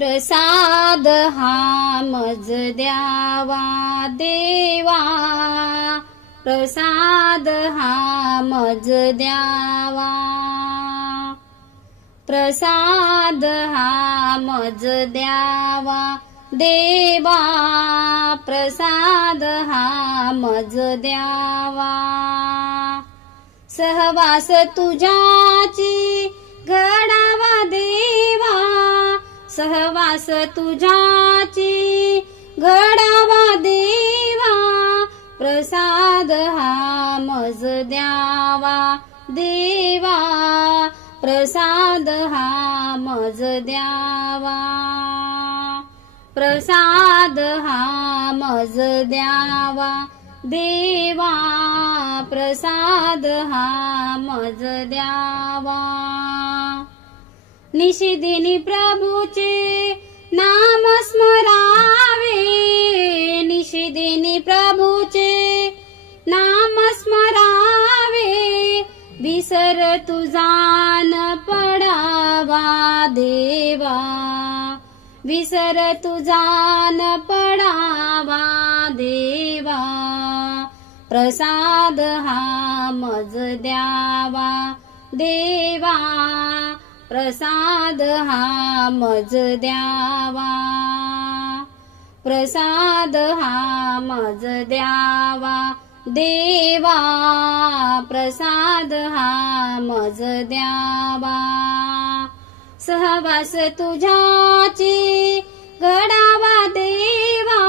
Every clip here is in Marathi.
प्रसाद हा मज द्यावा देवा, प्रसाद हा मज द्यावा, प्रसाद हा मज द्यावा देवा, प्रसाद हा मज द्यावा। सहवास तुझ्याची घडावा देवा, सहवास तुझ्याची घडावा देवा, प्रसाद हा मज द्यावा देवा, प्रसाद हा मज द्यावा, प्रसाद हा मज द्यावा देवा, प्रसाद हा मज द्यावा। निशिदिनी प्रभूचे नाम स्मरावे, निशिदिनी प्रभूचे नाम स्मरावे, विसर तुझा न पडावा देवा, विसर तुझा न पडावा देवा, प्रसाद हा मज द्यावा देवा, प्रसाद हा मज द्यावा, प्रसाद हा मज द्यावा देवा, प्रसाद हा मज द्यावा। सहवास तुझ्याची घडावा देवा,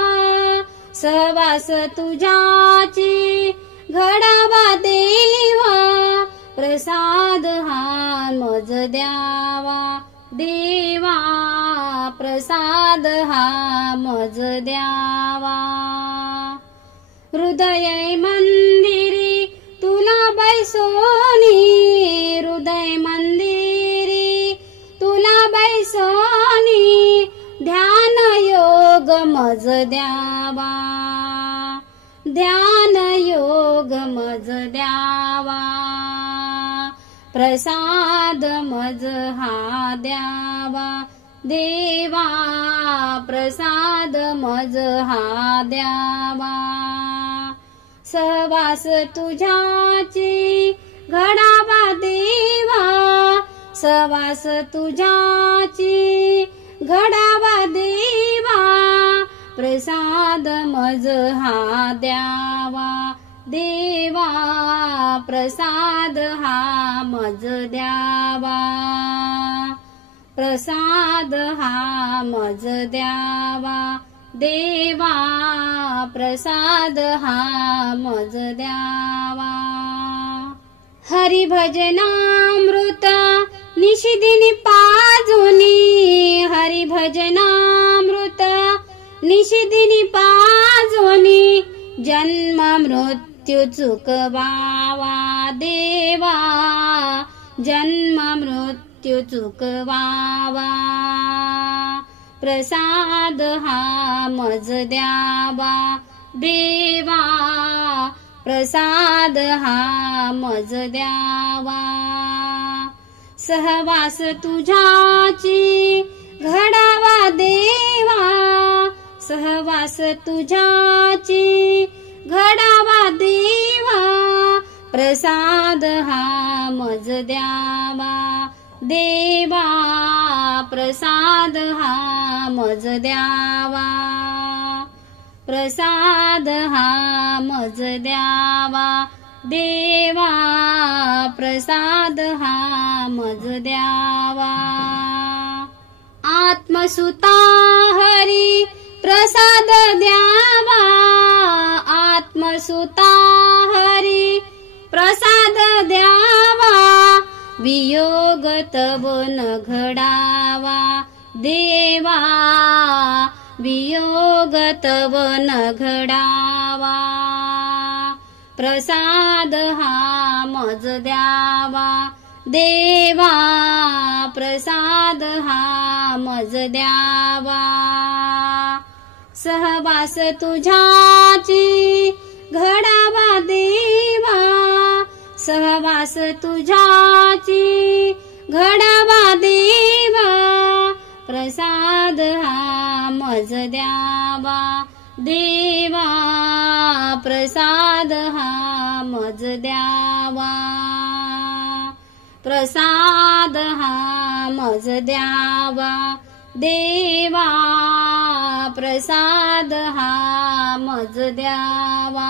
सहवास तुझ्याची घडावा देवा, प्रसाद हा मज द्यावा देवा, प्रसाद हा मज द्यावा। हृदय मंदिरी तुला बैसोनी, हृदय मंदिरी तुला बैसोनी, ध्यान योग मज द्यावा, ध्यान योग मज द्यावा, प्रसाद मज हा द्यावा देवा, प्रसाद मज हा द्यावा। सहवास तुझ्याची घडावा देवा, सहवास तुझ्याची घडावा देवा, प्रसाद मज हा द्यावा देवा, प्रसाद हा मज द्यावा, प्रसाद हा मज द्यावा देवा, प्रसाद हा मज द्यावा। हरि भजनामृत निशिदिनी पाजुनी, हरि भजनामृत निशिदिनी पाजुनी, जन्म मृत्यू चुकवावा देवा, जन्म मृत्यू चुकवावा, प्रसाद हा मज द्यावा देवा, प्रसाद हा मज द्यावा। सहवास तुझ्याची घडावा देवा, सहवास तुझ्याची घडावा देवा, प्रसाद हा मज द्यावा देवा, प्रसाद हा मज द्यावा, प्रसाद हा मज द्यावा देवा, प्रसाद हा मज द्यावा। आत्मसुता हरी प्रसाद द्यावा, आत्मसुता हरी प्रसाद द्यावा, वियोग तव न घडावा देवा, वियोग तव न घडावा, प्रसाद हा मज द्यावा देवा, प्रसाद हा मज द्यावा। सहवास तुझ्याची घडावा देवा, सहवास तुझ्याची घडावा देवा, प्रसाद हा मज द्यावा देवा, प्रसाद हा मज द्यावा, प्रसाद हा मज द्यावा देवा, प्रसाद हा मज द्यावा.